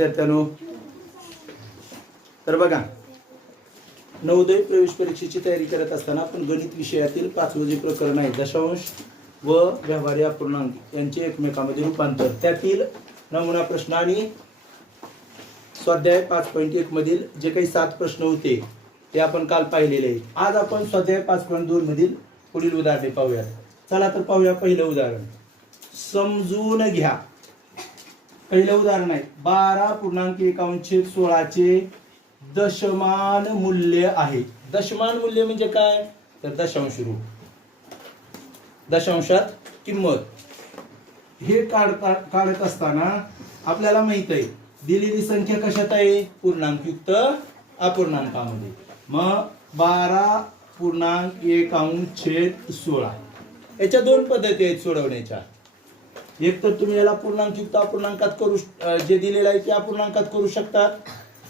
विद्यार्थ्यांनो. तर बघा नवोदय प्रवेश परीक्षेची तयारी करत असताना आपण गणित विषयातील पाचवं जे प्रकरण आहे दशांश व व्यवहार्य अपूर्णांक यांचे एकमेकांमध्ये रूपांतर. त्यातील नमुना प्रश्न आणि स्वाध्याय पाच पॉईंट एक मधील जे काही सात प्रश्न होते ते आपण काल पाहिलेले आहेत. आज आपण स्वाध्याय पाच पॉईंट दोन मधील पुढील उदाहरणे पाहूयात. चला तर पाहूया पहिलं उदाहरण. समजून घ्या. पहिलं उदाहरण आहे. बारा पूर्णांक एकावनशे सोळाचे दशमान मूल्य आहे. दशमान मूल्य म्हणजे काय? तर दशांश रूप. दशांशात किंमत. हे काढता काढत असताना आपल्याला माहीत आहे दिलेली संख्या कशात आहे? पूर्णांकयुक्त अपूर्णांकामध्ये. मग बारा पूर्णांक एकावन्न छेद सोळा. याच्या दोन पद्धती आहेत सोडवण्याच्या. एक तर तुम्ही याला पूर्णांकयुक्त अपूर्णांकात करू जे दिलेलं आहे ते अपूर्णांकात करू शकतात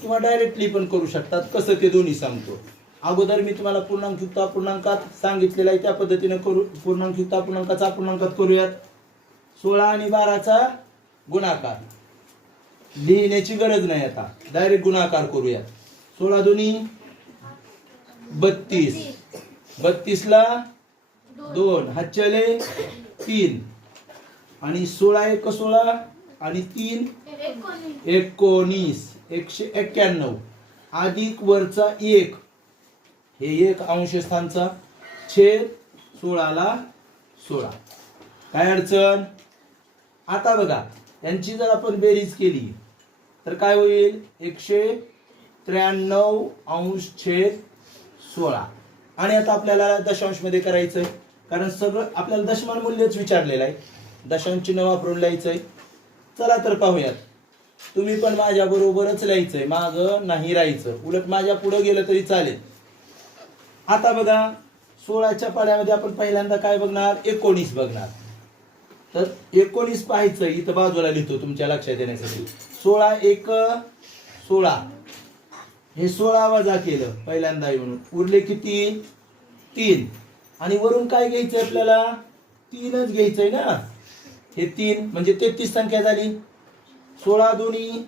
किंवा डायरेक्टली पण करू शकतात. कसं ते दोन्ही सांगतो. अगोदर मी तुम्हाला पूर्णांकयुक्त अपूर्णांकात सांगितलेलं आहे त्या पद्धतीने करू पूर्णांकयुक्त अपूर्णांकाचा अपूर्णांकात करूयात. सोळा आणि बाराचा गुणाकार. लिहिण्याची गरज नाही आता. डायरेक्ट गुणाकार करूयात. सोळा दोन्ही बत्तीस. बत्तीसला दोन. हातचले तीन. आणि सोळा एक सोळा आणि तीन एकोणीस एकशे एक्क्याण्णव. अधिक वरचा एक. हे एक अंशस्थानचा छेद सोळाला सोळा. काय अडचण? आता बघा यांची जर आपण बेरीज केली तर काय होईल? एकशे त्र्याण्णव अंश छेद सोळा. आणि आता आपल्याला दशांशमध्ये करायचंय कारण सगळं आपल्याला दशमान मूल्यच विचारलेलं आहे. दशांश चिन्ह वापरून लिहायचंय. चला तर पाहूयात. तुम्ही पण माझ्या बरोबरच लिहायचंय. माग नाही राहायचं. उलट माझ्या पुढं गेलं तरी चालेल. आता बघा सोळाच्या पाड्यामध्ये आपण पहिल्यांदा काय बघणार? एकोणीस बघणार. तर एकोणीस पाहायचं इथं बाजूला लिहितो तुमच्या लक्षात येण्यासाठी. सोळा एक सोळा. हे सोळा वजा केलं पहिल्यांदा येऊन. उरले किती? तीन. आणि वरून काय घ्यायचंय आपल्याला? तीनच घ्यायचंय ना? हे तीन म्हणजे तेहतीस संख्या झाली. सोळा दोन्ही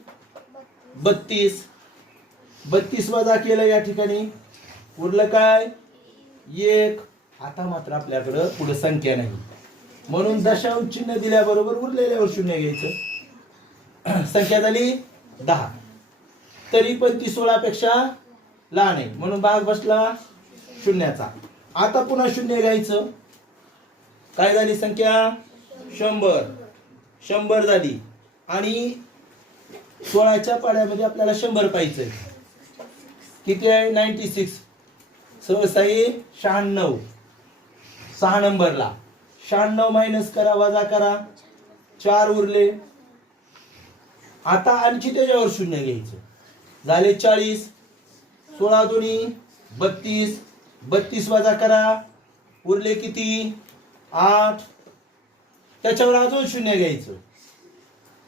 बत्तीस. बत्तीस वजा केलं या ठिकाणी. उरलं काय? एक. आता मात्र आपल्याकडं पुढे संख्या नाही. म्हणून दशांश चिन्ह दिल्याबरोबर उरलेल्यावर शून्य घ्यायचं. संख्या झाली दहा. तरी पण ती सोळा पेक्षा लहान आहे. म्हणून भाग बसला शून्याचा. आता पुन्हा शून्य घ्यायचं. काय झाली संख्या? शंभर. शंभर झाली. आणि सोळाच्या पाड्यामध्ये आपल्याला शंभर पाहिजे किती आहे? नाईन्टी सिक्स सहसाई शहाण्णव. सहा नंबरला. शहाण्णव मायनस करा वजा करा. चार उरले. आता आणखी त्याच्यावर शून्य घ्यायचं. झाले चाळीस. सोळा दोन्ही बत्तीस. बत्तीस वजा करा. उरले किती? आठ. त्याच्यावर अजून शून्य घ्यायचं.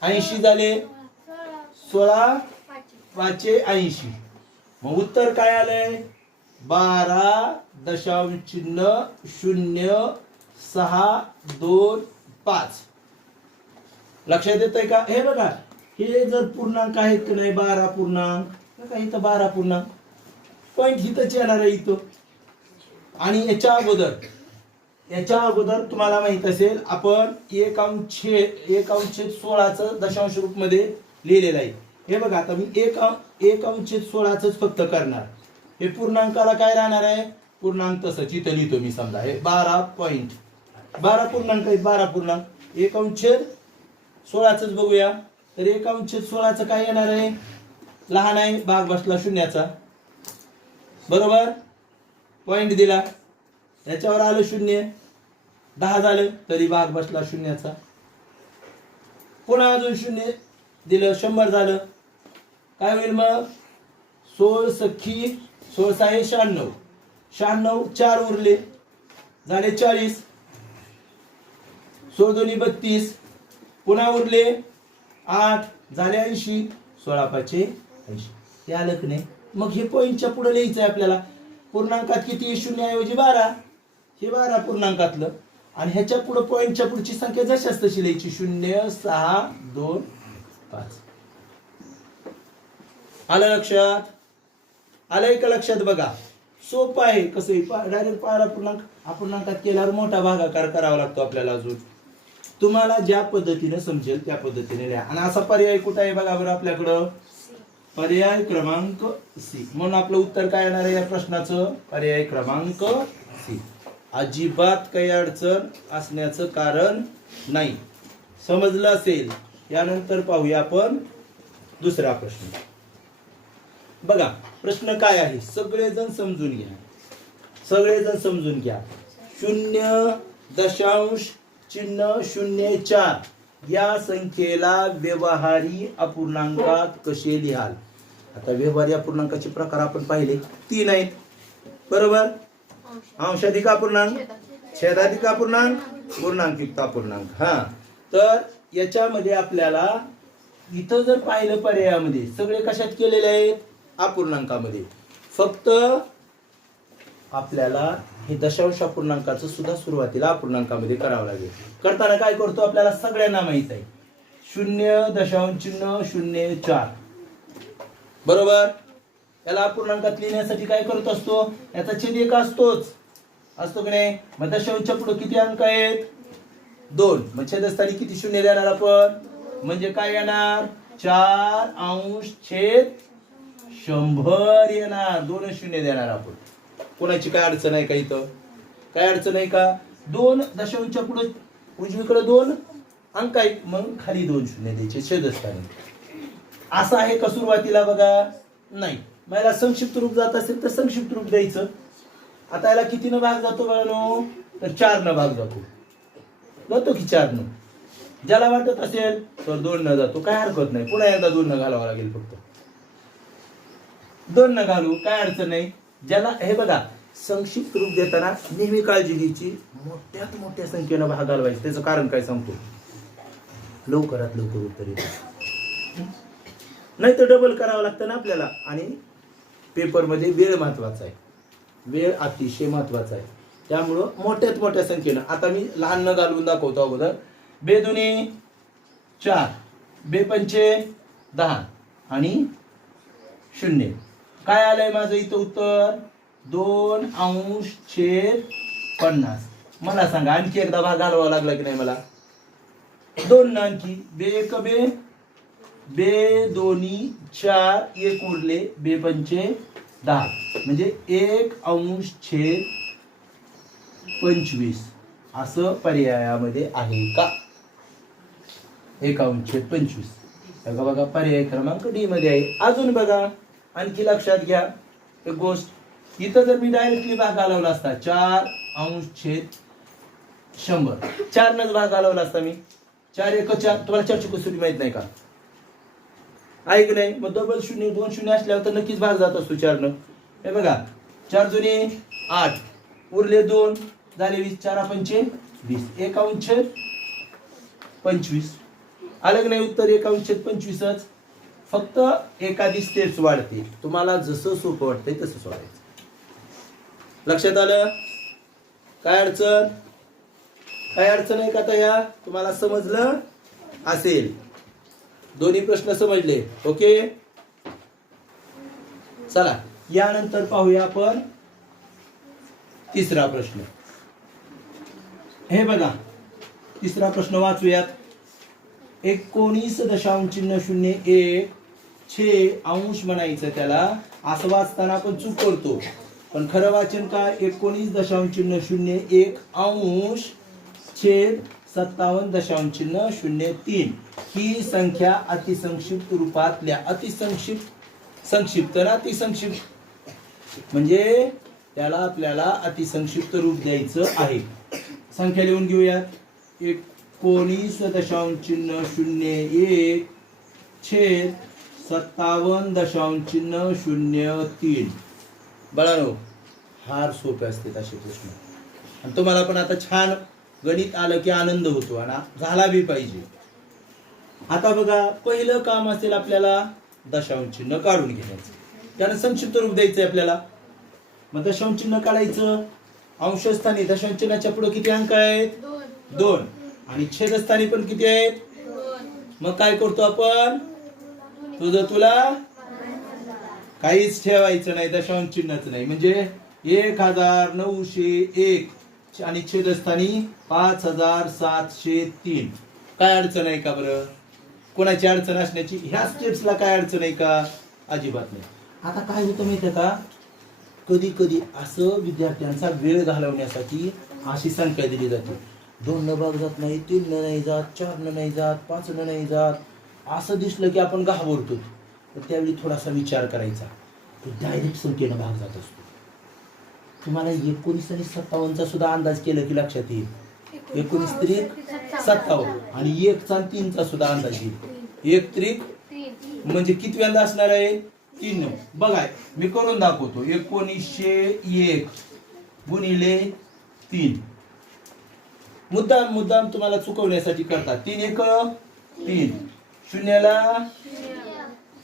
ऐंशी झाले. सोळा पाचशे ऐंशी. मग उत्तर काय आलंय? बारा दशांश चिन्ह शून्य सहा दोन पाच. लक्षात येत आहे का? हे बघा हे जर पूर्णांक आहेत की नाही? बारा पूर्णांक. बघा इथं बारा पूर्णांक. पॉईंट इथंच येणार आहे इथं. आणि याच्या अगोदर. याच्या अगोदर तुम्हाला माहीत असेल आपण एक अंश एक अंश सोळाचं दशांश रूपमध्ये लिहिलेलं आहे. हे बघा आता मी एक एक अंश सोळाच फक्त करणार. हे पूर्णांकाला काय राहणार आहे? पूर्णांक तसंच इथं लिहितो मी समजा. हे बारा पॉईंट बारा पूर्णांक आहेत बारा पूर्णांक. एक अंशेद सोळाच बघूया. तर एक अंशेद सोळाचं काय येणार आहे? लहान आहे भाग बसला शून्याचा. बरोबर? पॉईंट दिला. याच्यावर आलं शून्य. दहा झालं तरी भाग बसला शून्याचा. पुन्हा अजून शून्य दिलं शंभर झालं. काय होईल मग? सोळ सखी सोळ सहा शहाण्णव. शहाण्णव चार उरले. झाले चाळीस. सोळ दोन्ही बत्तीस. पुन्हा उरले आठ. झाले ऐंशी. सोळा पाचशे ऐंशी. ते आलं की नाही? मग हे पॉईंटच्या पुढे लिहायचं आहे आपल्याला. पूर्णांकात किती शून्य ऐवजी बारा. हे बारा पूर्णांकातलं. आणि ह्याच्या पुढे पॉईंटच्या पुढची संख्या जशाच तशी लिहायची शून्य सहा दोन पाच. आलं लक्षात? आलंय का लक्षात बघा. सोपं आहे. कसं डायरेक्ट पारा पूर्णांक. अपूर्णांकात केल्यावर मोठा भागाकार करावा लागतो आपल्याला अजून. तुम्हाला ज्या पद्धतीने समजेल त्या पद्धतीने लिहा. आणि असा पर्याय कुठं आहे बघा बरं आपल्याकडं? पर्याय क्रमांक सी. म्हणून आपलं उत्तर काय येणार आहे या प्रश्नाचं? पर्याय क्रमांक सी. अजिबात काही अडचण असण्याचं कारण नाही. समजलं असेल. यानंतर पाहूया आपण दुसरा प्रश्न. बघा प्रश्न काय आहे? सगळेजण समजून घ्या. सगळेजण समजून घ्या. शून्य दशांश चिन्ह शून्य चार. या संख्येला व्यवहारी अपूर्णांकात कसे लिहाल? आता व्यवहारी अपूर्णांकाचे प्रकार आपण पाहिले. तीन आहेत. बरोबर? अंशाधिक अपूर्णांक छेदाधिक अपूर्णांक पूर्णांकिक अपूर्णांक हा. तर याच्यामध्ये आपल्याला इथं जर पाहिलं पर्यायामध्ये सगळे कशात केलेले आहेत? अपूर्णांकामध्ये. फक्त आपल्याला हे दशांश अपूर्णांकाचं सुद्धा सुरुवातीला अपूर्णांकामध्ये करावं लागेल. करताना काय करतो आपल्याला सगळ्यांना माहीत आहे. शून्य दशांश चिन्ह शून्य चार. बरोबर? याला अपूर्णांकात लिहिण्यासाठी काय करत असतो? याचा छेद एक असतोच. असतो की नाही? मग दशांशच्या पुढे किती अंक आहेत? दोन. मग छेदस्थानी किती शून्य देणार आपण? म्हणजे काय येणार? चार अंश छेद शंभर येणार. दोन शून्य देणार आपण. कोणाची काय अडचण आहे का इथं? काय अडचण आहे का? दोन दशांशच्या पुढे उजवीकडे दोन अंक आहेत. मग खाली दोन शून्य द्यायचे छेदस्थानी. असं आहे का सुरुवातीला बघा? नाही. मग याला संक्षिप्त रूप जात असेल तर संक्षिप्त रूप द्यायचं. आता याला कितीनं भाग जातो बाळानो? तर चारनं भाग जातो. जातो की चारनं? ज्याला वाटत असेल तर दोन न जातो. काय हरकत नाही. पुन्हा एकदा दोन न घालावं लागेल फक्त. दोन न घालू. काय अडचण नाही. ज्याला हे बघा संक्षिप्त रूप देताना नेहमी काळजी घ्यायची. मोठ्यात मोठ्या संख्येनं भाग घालवायचे. त्याचं कारण काय सांगतो? लवकरात लवकर उत्तर येतं. नाही तर डबल करावं लागतं ना आपल्याला. आणि पेपरमध्ये वेळ महत्त्वाचा आहे. वेळ अतिशय महत्त्वाचा आहे. त्यामुळं मोठ्यात मोठ्या संख्येनं आता मी लहान न घालून दाखवतो अगोदर. बेदुनी चार बेपंचे दहा आणि शून्य. काय आलंय माझं इथं उत्तर? दोन अंश छेद पन्नास. मला सांगा आणखी एकदा भाग घालवा लागला की नाही मला? दोन ना आणखी बे एक बे बे दोन्ही चार एक उरले बे पंचे दहा. म्हणजे एक अंश छेद पंचवीस. असं पर्यायामध्ये आहे का? एक अंश छेद पंचवीस. बघा बघा पर्याय क्रमांक डी मध्ये आहे. अजून बघा आणखी लक्षात घ्या. एक गोष्ट इथं जर मी डायरेक्टली भाग घालवला असता चार अंश छेद शंभर. चारनच भाग घालवला असता मी. चार एक चार तुम्हाला चारची कसुरी माहीत नाही का? ऐक नाही मग डबल शून्य दोन शून्य असल्यावर तर नक्कीच भाग जात असतो चारनं. हे बघा चार जुने आठ. उरले दोन झाले वीस. चार पंचे वीस. एकावन्न पंचवीस. आलं की नाही उत्तर एकावन्न पंचवीसच. फक्त एखादी स्टेप्स वाढते. तुम्हाला जसं सोपं वाटतंय तसं सोडायचं. लक्षात आलं? काय अडचण? काय अडचण आहे का आता या तुम्हाला समजलं? असेल. दोन्ही प्रश्न समजले. ओके? चला. यानंतर पाहूया आपण तिसरा प्रश्न. हे बघा. तिसरा प्रश्न वाचूयात. एकोणीस दशांश चिन्ह शून्य एक छे अंश म्हणायचं त्याला. असं वाचताना आपण चूक करतो. पण खरं वाचन काय? एकोणीस दशांश चिन्ह शून्य एक अंश छेद सत्तावन्न दशांश चिन्ह शून्य तीन. ही संख्या अतिसंक्षिप्त रूपातल्या अतिसंक्षिप्त संक्षिप्त ना अतिसंक्षिप्त. म्हणजे त्याला आपल्याला अतिसंक्षिप्त रूप द्यायचं आहे. संख्या लिहून घेऊयात. एकोणीस दशांश चिन्ह शून्य एक छेद सत्तावन्न दशांश चिन्ह शून्य तीन. बळानो फार सोपे असतात असे प्रश्न. आणि तुम्हाला पण आता छान गणित आलं की आनंद होतो आणि झाला बी पाहिजे. आता बघा पहिलं काम असेल आपल्याला दशांश चिन्ह काढून घ्यायचं. त्यानं संक्षिप्त रूप द्यायचंय आपल्याला. मग दशांश चिन्ह काढायचं. अंशस्थानी दशांश चिन्हाच्या पुढे किती अंक आहेत? दोन. आणि छेदस्थानी पण किती आहेत? मग काय करतो आपण? तुझं तुला काहीच ठेवायचं नाही दशांश चिन्हच नाही. म्हणजे एक हजार नऊशे एक आणि छेदस्थानी पाच हजार सातशे तीन. काय अडचण आहे का बरं? कोणाची अडचण असण्याची ह्या स्टेप्सला काय अडचण आहे का? अजिबात नाही. आता काय होतं माहितीये का? कधी कधी असं विद्यार्थ्यांचा वेळ घालवण्यासाठी अशी संख्या दिली जाते. दोन न भाग जात नाही तीन न नाही जात चार न नाही जात पाच न नाही जात. असं दिसलं की आपण घाबरतो तर त्यावेळी थोडासा विचार करायचा. की डायरेक्ट संख्येनं भाग जात असतो. तुम्हाला एकोणीस आणि सत्तावन्नचा सुद्धा अंदाज केला की लक्षात येईल. एकोणीस त्रिक सत्तावन्न. आणि एकचा आणि तीनचा सुद्धा अंदाज येईल एक त्रिक म्हणजे कितीव्यांदा असणार आहे? तीन. बघाय मी करून दाखवतो. एकोणीसशे एक गुणिले तीन. मुद्दाम मुद्दाम तुम्हाला चुकवण्यासाठी करतात. तीन एक तीन. शून्याला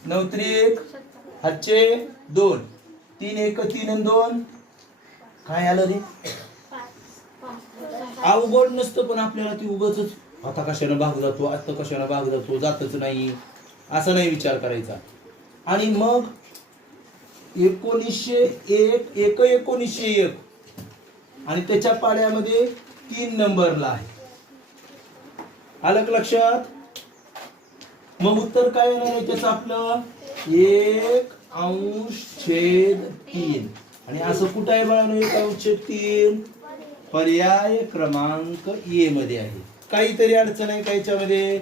नऊ त्रिक हातचे दोन. तीन एक तीन दोन. काय आलं रे? अवघड नसतं पण आपल्याला ती उगच आता कशानं भाग जातो आता कशानं भाग जातो जातच नाही. असा नाही विचार करायचा. आणि मग एकोणीसशे एक एक एकोणीसशे एक. आणि त्याच्या पाड्यामध्ये तीन नंबरला आहे. आलं लक्षात? मग उत्तर काय येणार आहे त्याचं आपलं? एक अंश छेद तीन. आणि असं कुठं आहे बाळानो? एक अंश छेद तीन? पर्याय क्रमांक ए मध्ये आहे. काहीतरी अडचण आहे का याच्यामध्ये?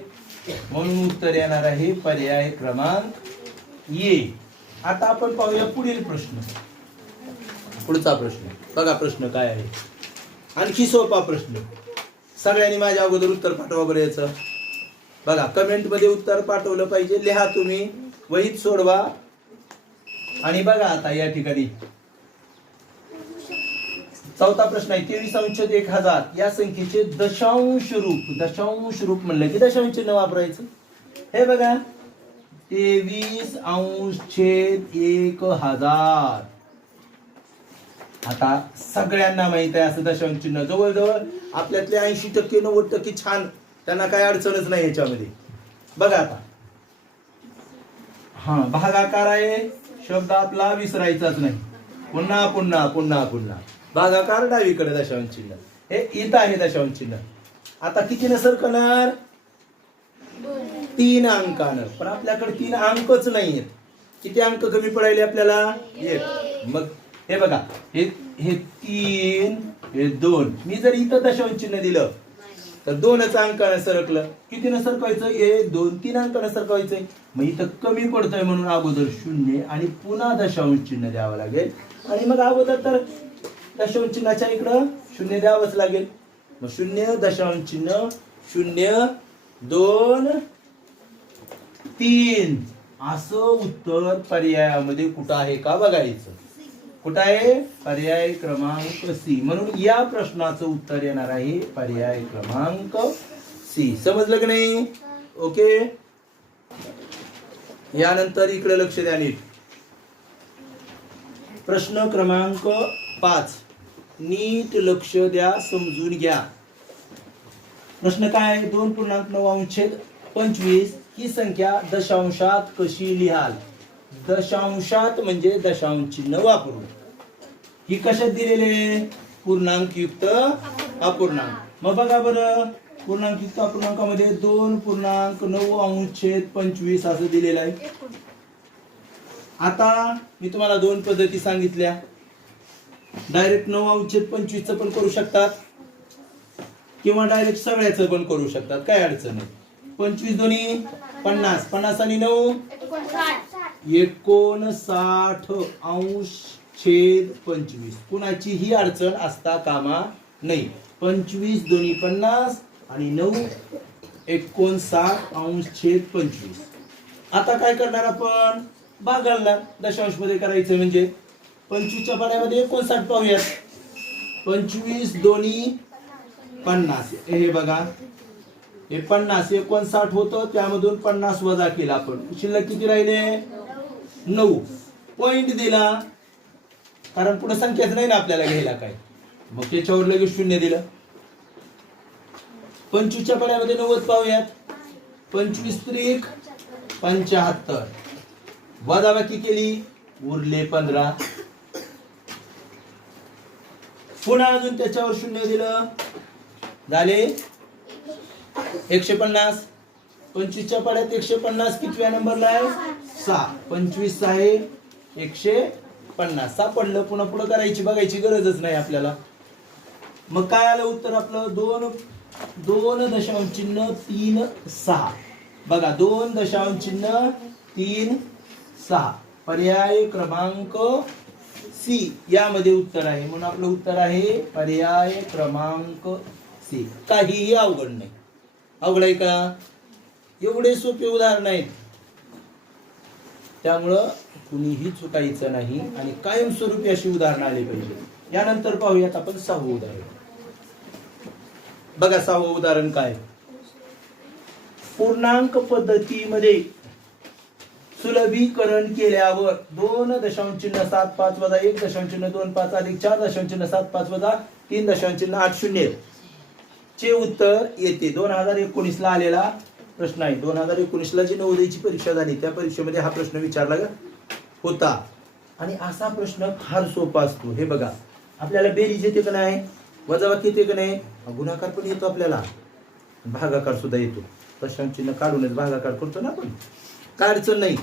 म्हणून उत्तर येणार आहे पर्याय क्रमांक ए. आता आपण पाहूया पुढील प्रश्न. पुढचा प्रश्न. बघा प्रश्न काय आहे. आणखी सोपा प्रश्न. सगळ्यांनी माझ्या अगोदर उत्तर पाठवा बरं याचं. बघा कमेंटमध्ये उत्तर पाठवलं पाहिजे. लिहा तुम्ही. वहीत सोडवा. आणि बघा आता या ठिकाणी. चौथा प्रश्न आहे तेवीस अंश एक हजार. या संख्येचे दशांश रूप दशांश रूप म्हणलं की दशांश चिन्ह वापरायचं. हे बघा तेवीस अंश छेद एक हजार. आता सगळ्यांना माहीत आहे असं दशांश चिन्ह जवळजवळ आपल्यातले ऐंशी टक्के नव्वद टक्के छान. त्यांना काय अडचणच नाही याच्यामध्ये. बघा आता. हा भागाकार आहे शब्द आपला विसरायचाच नाही. पुन्हा पुन्हा पुन्हा पुन्हा. भागाकार डावीकडे दशांश चिन्ह. हे इथं आहे दशांश चिन्ह. आता किती सरकणार तीन अंकानं. पण आपल्याकडे तीन अंकच नाहीयेत. किती अंक कमी पडायले आपल्याला? एक. मग हे बघा. हे हे तीन हे दोन. मी जर इथं दशांश चिन्ह दिलं तर दोनच अंकानं सरकलं. कितीनं सरकवायचं? हे दोन. तीन अंकानं सरकवायचंय. मग इथं कमी पडतंय म्हणून अगोदर शून्य आणि पुन्हा दशांश चिन्ह द्यावं लागेल. आणि मग अगोदर तर दशांश चिन्हाच्या इकडं शून्य द्यावंच लागेल. मग शून्य दशांश चिन्ह शून्य दोन तीन. असं उत्तर पर्यायामध्ये कुठं आहे का बघायचं? कुठं आहे? पर्याय क्रमांक सी म्हणून या प्रश्नाचं उत्तर येणार आहे पर्याय क्रमांक सी समजलं की नाही? ओके? यानंतर इकडे लक्ष द्या नीट. प्रश्न क्रमांक पाच. नीट लक्ष द्या समजून घ्या. प्रश्न काय? आहे? दोन पूर्णांक नऊ अंशेद पंचवीस. ही संख्या दशांशात कशी लिहाल? दशांशात म्हणजे दशांश चिन्ह वापरून. ही कशात दिलेले पूर्णांक युक्त अपूर्णांक. मग बघा बरं. पूर्णांक युक्त अपूर्णांकामध्ये दोन पूर्णांक नऊ अंश छेद पंचवीस असं दिलेलं आहे. आता मी तुम्हाला दोन पद्धती सांगितल्या. डायरेक्ट नऊ अंश छेद पंचवीसचं पण करू शकतात. किंवा डायरेक्ट सगळ्याचं पण करू शकतात. काय अडचण नाही. पंचवीस दोन्ही पन्नास. पन्नास आणि नऊ? एकोणसाठ अंश छेद पंचवीस. कुणाची ही अडचण असता कामा नाही पंचवीस दोन्ही पन्नास आणि नऊ एकोणसाठ अंश छेद पंचवीस. आता काय करणार आपण? भागाला दशांशमध्ये करायचं म्हणजे पंचवीसच्या पाण्यामध्ये एकोणसाठ पाहूयात. पंचवीस दोन्ही पन्नास. हे बघा. हे पन्नास एकोणसाठ होतं त्यामधून पन्नास वजा केला आपण. शिल्लक किती राहिले? नऊ. पॉइंट दिला. कारण पुढे संख्याच नाही ना आपल्याला घ्यायला काय मग त्याच्यावर लगेच शून्य दिलं. पंचवीसच्या पाण्यामध्ये नव्वद पाहूयात. पंचवीस त्रिक पंचाहत्तर. वजाबाकी केली. उरले पंधरा. पुन्हा अजून त्याच्यावर शून्य दिलं. झाले? एकशे पन्नास. पंचवीसच्या पाड्यात एकशे पन्नास कितव्या नंबरला आहे? सहा. पंचवीस आहे. एकशे पन्नास. सापडलं. पुन्हा पुढं करायची बघायची गरजच नाही आपल्याला. मग काय आलं उत्तर आपलं? दोन दोन दशांश चिन्ह तीन सहा. बघा दोन दशांश चिन्ह तीन सहा. पर्याय क्रमांक सी यामध्ये उत्तर आहे. म्हणून आपलं उत्तर आहे पर्याय क्रमांक सी. काहीही अवघड नाही. अवघड आहे का? एवढे सोपे उदाहरण आहेत. त्यामुळं कुणीही चुकायचं नाही आणि कायमस्वरूपी अशी उदाहरणं आली पाहिजे. यानंतर पाहूयात आपण सहावं उदाहरण. बघा सहावं उदाहरण काय? पूर्णांक पद्धतीमध्ये सुलभीकरण केल्यावर दोन दशांश चिन्ह सात पाच वजा एक दशांश चिन्ह दोन पाच अधिक चार दशांश चिन्ह सात पाच वजा तीन दशांश चिन्ह आठ शून्य. चे उत्तर येते. दोन हजार एकोणीस ला आलेला प्रश्न आहे. दोन हजार एकोणीस ला जी नवोदयची परीक्षा झाली त्या परीक्षेमध्ये हा प्रश्न विचारला होता. आणि असा प्रश्न फार सोपा असतो. हे बघा. आपल्याला बेरीज येते का नाही? वजाबाकी येते का नाही? गुणाकार पण येतो आपल्याला. भागाकार सुद्धा येतो. दशांश चिन्ह काढूनच भागाकार करतो ना आपण. काय अडचण नाही.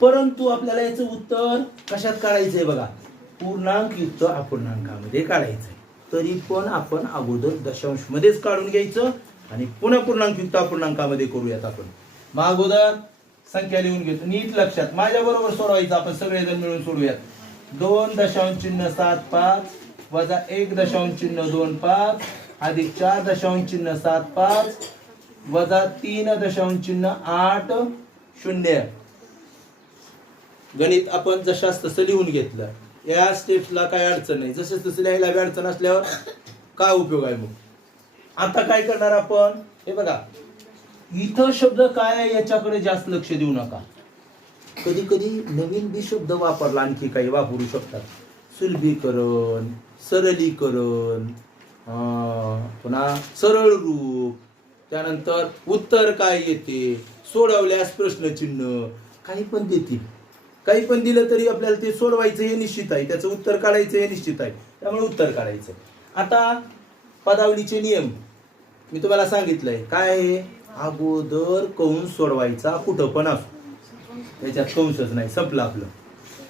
परंतु आपल्याला याचं उत्तर कशात काढायचंय बघा? पूर्णांक युक्त अपूर्णांकामध्ये काढायचंय. तरी पण आपण अगोदर दशांश मध्येच काढून घ्यायचं आणि पुन्हा पूर्णांक युक्त अपूर्णांकामध्ये करूयात आपण. मग अगोदर संख्या लिहून घेतो. नीट लक्षात. माझ्या बरोबर सोडवायचं आपण सगळेजण मिळून सोडूयात. दोन दशांश चिन्ह सात पाच वजा एक दशांश चिन्ह दोन पाच अधिक चार दशांश चिन्ह सात पाच वजा तीन दशांश चिन्ह आठ शून्य. गणित आपण जशास तसं लिहून घेतलं. या स्टेप्सला काय अडचण नाही. जसं तसं लिहायला अडचण असल्यावर काय उपयोग आहे मग? आता काय करणार आपण? हे बघा. इथं शब्द काय आहे याच्याकडे जास्त लक्ष देऊ नका. कधी कधी नवीन बी शब्द वापरला आणखी काही वापरू शकतात. सुलभीकरण सरलीकरण अं, पुन्हा सरळ रूप त्यानंतर उत्तर काय येते? सोडवल्यास प्रश्नचिन्ह. काही पण देतील. काही पण दिलं तरी आपल्याला ते सोडवायचं हे निश्चित आहे. त्याचं उत्तर काढायचं हे निश्चित आहे. त्यामुळे उत्तर काढायचं. आता पदावलीचे नियम. मी तुम्हाला सांगितलंय काय आहे? अगोदर कंस सोडवायचा कुठं पण असो. त्याच्यात कंसच नाही संपलं आपलं.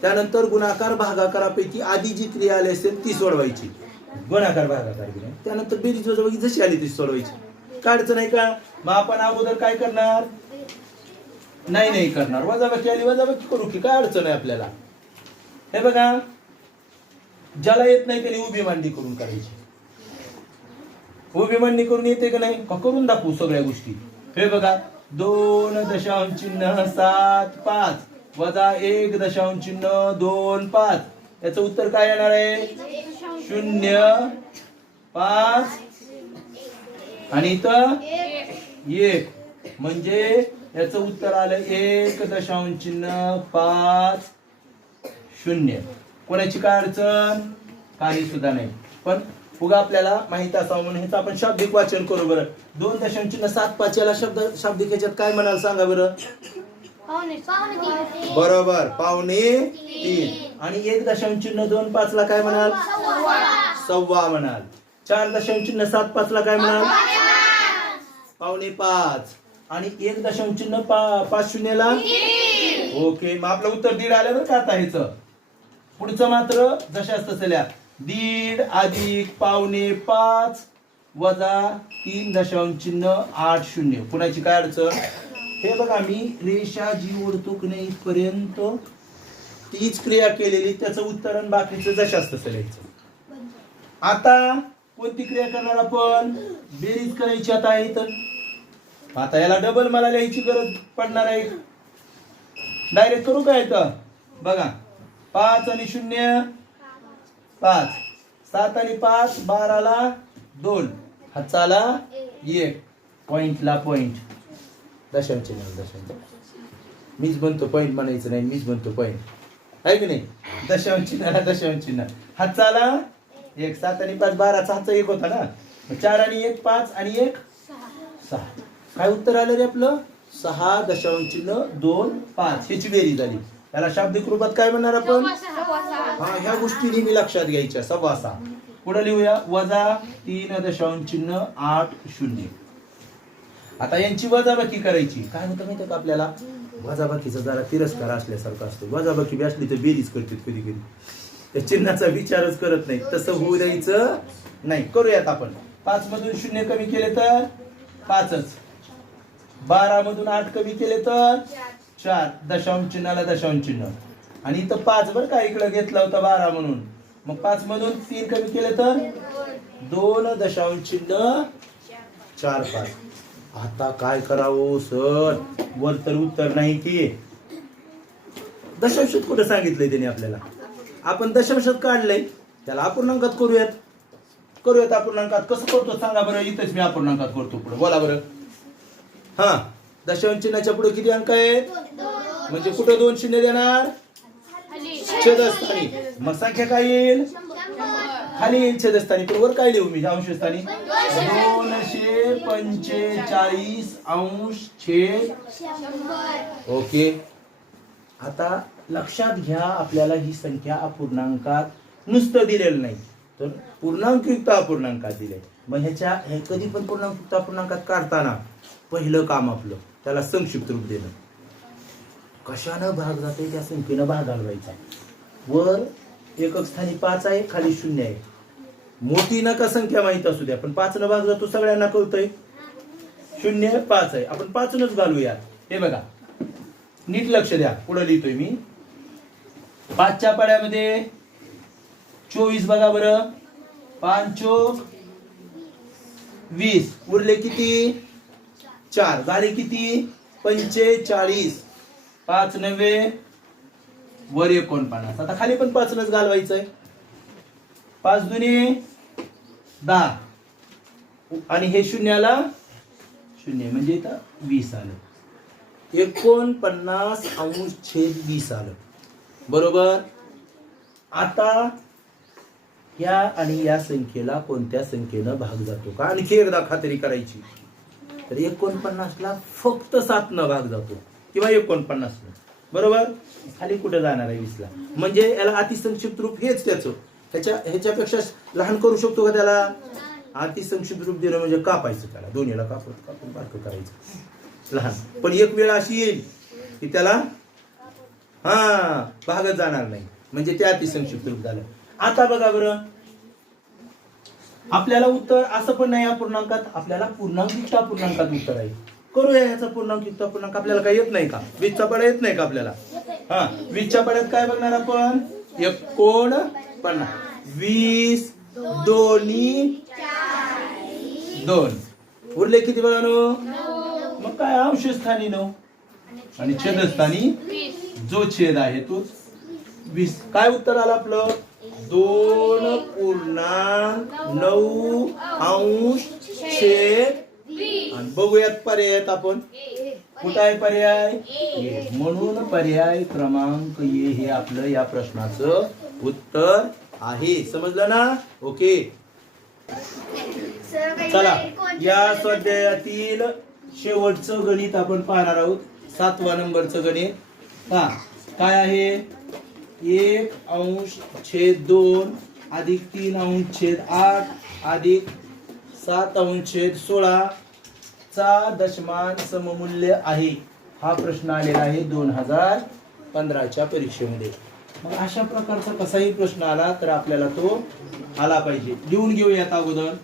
त्यानंतर गुणाकार भागाकारापैकी आधी जी क्रिया आली असेल ती सोडवायची. गुणाकार भागाकार क्रिया. त्यानंतर बेरीज वजाबाकी जशी आली तशी सोडवायची. काढचं नाही का? मग आपण अगोदर काय करणार? नाही नाही करणार. वजाबाकी आली वजाबाकी करू की काय अडचण आहे आपल्याला? हे बघा ज्याला येत नाही त्याने उभी मांडणी करून करायची. उभी मांडणी करून येते का नाही? का करून दाखवू सगळ्या गोष्टी? हे बघा दोन दशांश चिन्ह सात पाच. वजा एक दशांश चिन्ह दोन पाच. याचं उत्तर काय येणार आहे? शून्य पाच. आणि इथं एक. म्हणजे याचं उत्तर आलं एक दशांश चिन्ह पाच शून्य. कोणाची काय अडचण? काही सुद्धा नाही. पण उगा आपल्याला माहीत असावं म्हणून ह्याचं आपण शाब्दिक वाचन करू बरं. दोन दशांश चिन्ह सात पाच याला शब्द शाब्दिक याच्यात काय म्हणाल सांगा बरं? बरोबर पावणे तीन. आणि एक दशांश चिन्ह दोन पाच ला काय म्हणाल? सव्वा म्हणाल. चार दशांश चिन्ह सात पाच ला काय म्हणाल? पावणे पाच. आणि एक दशांश चिन्ह पा- पाच शून्यला? ओके मग आपलं उत्तर दीड आलं बरं का आता ह्याचं. पुढचं मात्र जशाच तसल्या. दीड अधिक पावणे पाच वजा तीन दशांश चिन्ह आठ शून्य. कुणाची काय अडचण? हे बघा मी रेषा जी ओढतो की नाही इथपर्यंत तीच क्रिया केलेली त्याचं उत्तरण बाकीचं जशाच तसं लिहायचं आता कोणती क्रिया करणार आपण? बेरीज करायची आता आहे तर आता याला डबल मला लिहायची गरज पडणार आहे. डायरेक्ट करू का तर बघा. पाच आणि शून्य पाच. सात आणि पाच बाराला दोन. हाताला एक. पॉइंटला पॉइंट दशांचे दशांचे. मीच बनतो पॉइंट म्हणायचं नाही मीच बनतो पॉइंट आहे की नाही? दशांश चिन्ह दशांश चिन्ह. हाताला एक. सात आणि पाच बाराचा हातचा एक होता ना? चार आणि एक पाच आणि एक? सहा. काय उत्तर आलं रे आपलं? सहा दशांश चिन्ह दोन पाच. ह्याची बेरीज झाली. त्याला शाब्दिक रूपात काय म्हणणार आपण? हा ह्या गोष्टी नेहमी लक्षात घ्यायच्या. सव्वा सहा. पुढे लिहूया. वजा तीन दशांश चिन्ह आठ शून्य. आता यांची वजाबाकी करायची. काय होतं माहितीये का आपल्याला? वजाबाकीचा जरा तिरस्कार असल्यासारखं असतो. वजाबाकी बी असली तर बेरीज करते कधी कधी. त्या चिन्हाचा विचारच करत नाही तसं होऊ द्यायचं नाही. करूयात आपण. पाच मधून शून्य कमी केले तर? पाचच. बारा मधून आठ कमी केले तर? चार. दशांश चिन्हाला दशांश चिन्ह. आणि इथं पाच बरं का इकडं घेतलं होतं बारा म्हणून. मग पाच मधून तीन कमी केले तर? दोन दशांश चिन्ह चार पाच. आता काय करावं सर? वर तर उत्तर नाही की. दशांशात कुठं सांगितलंय त्याने आपल्याला? आपण दशांशात काढलंय. त्याला अपूर्णांकात करूयात. करूयात अपूर्णांकात. कसं करतो सांगा बरं? इथंच मी अपूर्णांकात करतो पुढे. बोला बरं. हा. दशांश चिन्हाच्या पुढे किती अंक आहेत? म्हणजे कुठं दोन शून्य देणार? छेदस्थानी. मग संख्या काय येईल? खाली येईल छेदस्थानी. वर काय लिहू मी? अंशस्थानी. दोनशे. पंचेचाळीस अंश छेद. ओके. आता लक्षात घ्या आपल्याला ही संख्या अपूर्णांकात नुसतं दिलेलं नाही. तर पूर्णांकयुक्त अपूर्णांकात दिले. मग ह्याच्या हे कधी पण पूर्णांकयुक्त अपूर्णांकात काढताना पहिलं काम आपलं त्याला संक्षिप्त रूप देणं. कशानं भाग जाते त्या संख्येनं भाग घालवायचा? वर एकक स्थानी पाच आहे खाली शून्य आहे. मोठी नका संख्या माहीत असू द्या पण पाच न भाग जातो सगळ्यांना कळतंय. शून्य पाच आहे. आपण पाचनच घालूया हे बघा. नीट लक्ष द्या. पुढे लिहितोय मी. पाचच्या पाड्यामध्ये चोवीस बघा बरं. पाच चोक वीस. उरले किती? चार. झाले किती? पंचेचाळीस. पाच नव्हे. वर एकोणपन्नास. आता खाली पण पाचनच घालवायचंय. पाच दुने दहा. आणि हे शून्याला शून्य. म्हणजे इथं वीस आलं. एकोणपन्नास अंश छेद वीस आलं. बरोबर? आता या आणि या संख्येला कोणत्या संख्येनं भाग जातो का? आणखी एकदा खात्री करायची. तर एकोणपन्नासला फक्त सात न भाग जातो. किंवा एकोणपन्नासला बरोबर? खाली कुठं जाणार आहे वीसला म्हणजे याला अतिसंक्षिप्त रूप हेच त्याचं. ह्याच्या ह्याच्यापेक्षा लहान करू शकतो का त्याला? अतिसंक्षिप्त रूप देणं म्हणजे कापायचं त्याला. दोन्हीला कापून कापून बारकं करायचं. लहान. पण एक वेळ अशी येईल की त्याला हा भागत जाणार नाही. म्हणजे ते अतिसंक्षिप्त रूप झालं. आता बघा बरं. आपल्याला उत्तर असं पण नाही या पूर्णांकात आपल्याला पूर्णांकित पूर्णांकात उत्तर आहे. करूया याचा पूर्णांकित पूर्णांक आपल्याला काय येत नाही का? वीसचा पाडा येत नाही का आपल्याला? हा वीसच्या पाड्यात काय बघणार आपण? एकोण पन्नास. वीस दोन्ही दोन. उरले किती बघा नो मग काय अंश स्थानी नऊ आणि छेदस्थानी जो छेद आहे तो वीस. काय उत्तर आलं आपलं? दोन पूर्णांक नऊ अंश छेद आणि बघूयात पर्याय आहेत आपण. कुठं आहे पर्याय. म्हणून पर्याय क्रमांक ए हे आपलं या प्रश्नाचं उत्तर आहे. समजलं ना? ओके. चला या स्वाध्यायातील शेवटचं गणित आपण पाहणार आहोत. सातवा नंबरचं गणित. हा काय आहे? एक अंश छेद दोन अधिक तीन अंश छेद आठ अधिक सात अंश छेद सोळा चा दशमान सममूल्य आहे. हा प्रश्न आलेला आहे दोन हजार पंधराच्या परीक्षेमध्ये. मग अशा प्रकारचा कसाही प्रश्न आला तर आपल्याला तो आला पाहिजे. लिहून घेऊयात अगोदर.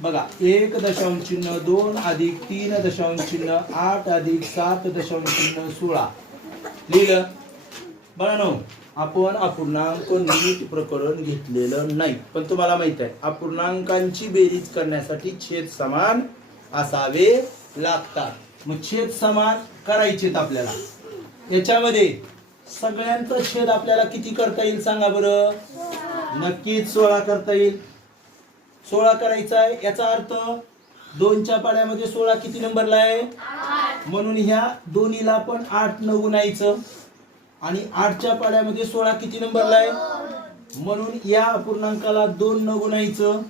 बघा एक दशांश चिन्ह दोन अधिक तीन दशांश चिन्ह आठ अधिक सात दशांश चिन्ह सोळा. लिहिलं? बघा नऊ हो? आपण अपूर्णांक नीट प्रकरण घेतलेलं नाही. पण तुम्हाला माहीत आहे अपूर्णांकांची बेरीज करण्यासाठी छेद समान असावे लागतात. मग छेद समान करायचेत आपल्याला. याच्यामध्ये सगळ्यांचं छेद आपल्याला किती करता येईल सांगा बरं? नक्कीच सोळा करता येईल. सोळा करायचा आहे याचा अर्थ दोनच्या पाड्यामध्ये सोळा किती नंबरला आहे? म्हणून ह्या दोन्हीला पण आठ न गुणायचं. आणि आठच्या पाड्यामध्ये सोळा किती नंबरला आहे? म्हणून या अपूर्णांकाला दोन न गुणायचं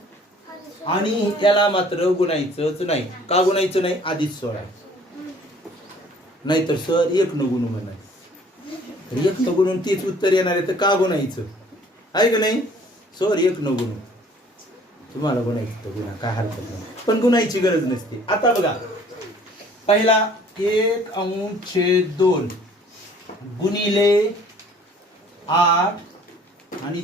आणि याला मात्र गुणायचंच नाही. का गुणायचं नाही? आधीच सोळा आहे. नाहीतर सर एक न गुणू म्हणायचं. एक न गुणून तीच उत्तर येणार आहे तर का गुणायचं? आहे का नाही? सर एक न गुणून तुम्हाला गुणायचं तर गुन्हा काय हरकत नाही. पण गुणायची गरज नसते. आता बघा पहिला एक अंश छेद दोन. गुणिले आठ आणि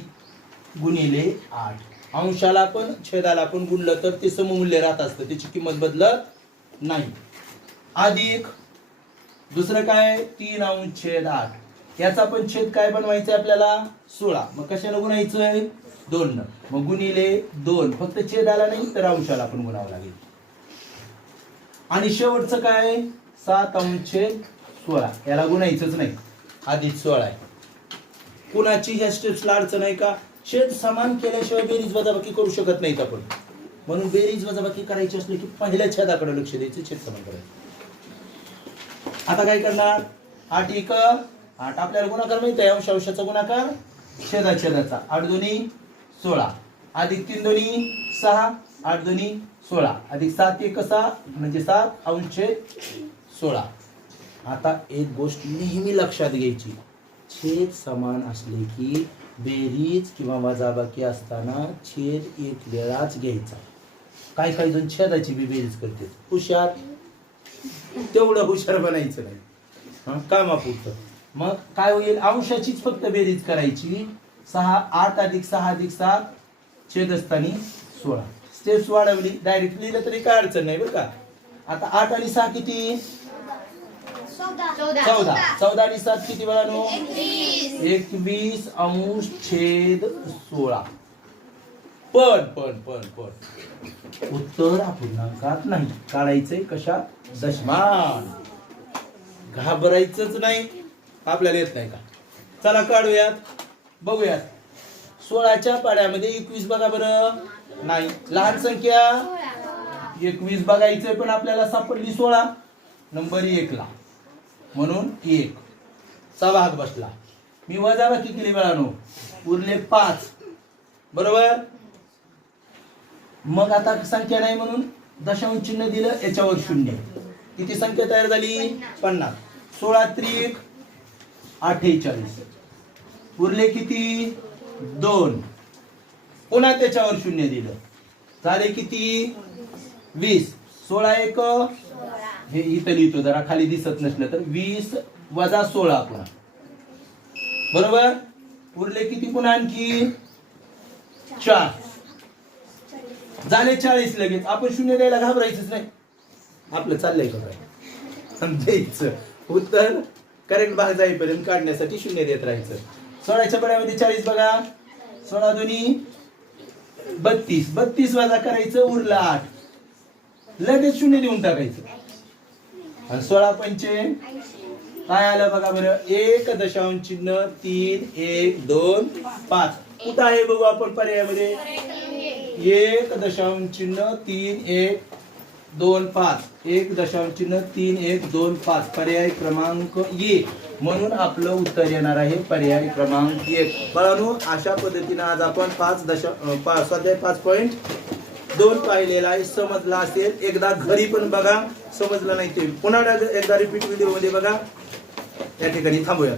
गुणिले आठ. अंशाला पण छेदाला पण गुणलं तर ते सममूल्य राहत असतं. त्याची किंमत बदलत नाही. अधिक दुसरं काय? तीन अंश छेद आठ. याचा पण छेद काय बनवायचं आपल्याला? सोळा. मग कशाला गुणायचंय दोन न. मग गुणिले दोन. फक्त छेदाला नाही तर अंशाला पण गुणावं लागेल. आणि शेवटचं काय? सात अंश छेद सोळा. याला गुणायचंच नाही. आधीच सोळा आहे. कुणाची ह्या स्टेप्सला अडचण आहे का? शेत समान केल्याशिवाय बेरीज वजाबाकी करू शकत नाहीत आपण. म्हणून बेरीज वजाबाकी करायची असली की पहिल्या छेदाकडे लक्ष द्यायचं छेद समान करायचं. आता काय करणार? आठ एक आठ आपल्याला गुणाकार माहीत आहे अंश अंशाचा गुणाकार छेदा छेदाचा. आठ दोन्ही सोळा. अधिक तीन दोन्ही सहा. आठ दोन्ही सोळा. अधिक सात एक सहा. म्हणजे सात अंश छेद सोळा. आता एक गोष्ट नेहमी लक्षात घ्यायची. छेद समान असले की बेरीज किंवा वजाबाकी असताना छेद एक वेळाच घ्यायचा. काही काही जण छेदाची बी बेरीज करते हुशार. तेवढं हुशार बनायचं नाही. हं, कामापुरतं. मग काय होईल? अंशाचीच फक्त बेरीज करायची. सहा आठ अधिक सहा अधिक सात छेदस्थानी असताना सोळा. स्टेप्स वाढवली. डायरेक्ट लिहिलं तरी काय अडचण नाही बरं का? आता आठ आणि सहा किती? चौदा. चौदा. आणि सात किती वेळानो? एकवीस. अंश छेद सोळा. पण पण पण पण. उत्तर अपूर्णांकात नाही. काढायचंय कशात दशमान. घाबरायचंच नाही. आपल्याला येत नाही का? चला काढूयात. बघूयात. सोळाच्या पाड्यामध्ये एकवीस बघा बरं. नाही. लहान संख्या? एकवीस बघायचंय पण आपल्याला सापडली सोळा. नंबर एकला. म्हणून एक. चा भाग बसला. मी वजाला केली वेळानो उरले पाच. बरोबर? मग आता संख्या नाही म्हणून दशांश चिन्ह दिलं याच्यावर शून्य. किती संख्या तयार झाली? पन्नास. सोळा त्रिक अठ्ठेचाळीस. उरले किती? दोन. पुन्हा त्याच्यावर शून्य दिलं. झाले किती? वीस. सोळा एक हे इथं लिहितो जरा खाली दिसत नसलं तर वीस वजा सोळा पुन्हा. बरोबर? उरले किती पुन्हा आणखी? चार. झाले चाळीस लगेच. आपण शून्य द्यायला घाबरायचंच नाही. आपलं चाललंय घाबरायचं द्यायचं. उत्तर करेक्ट भाग जाईपर्यंत काढण्यासाठी शून्य देत राहायचं. सोळाच्या बड्यामध्ये चाळीस बघा. सोळा दोन्ही. बत्तीस. बत्तीस वजा करायचं उरलं आठ. लगेच शून्य देऊन टाकायचं. आणि सोळा पंचे? काय आलं बघा बरं? एक दशांश चिन्ह तीन एक दोन पाच. कुठं आहे बघू आपण पर्यायामध्ये? एक दशांश चिन्ह तीन एक दोन पाच. एक दशांश चिन्ह तीन एक दोन पाच. पर्याय क्रमांक एक म्हणून आपलं उत्तर येणार आहे पर्याय क्रमांक एक. बाळांनो अशा पद्धतीने आज आपण पाच दशा पाच पा- स्वाध्याय पाच पॉईंट दोन पाहिलेला आहे समजला असेल. एकदा घरी पण बघा समजलं नाही ते. पुन्हा एकदा रिपीट व्हिडिओमध्ये बघा. या ठिकाणी थांबूया.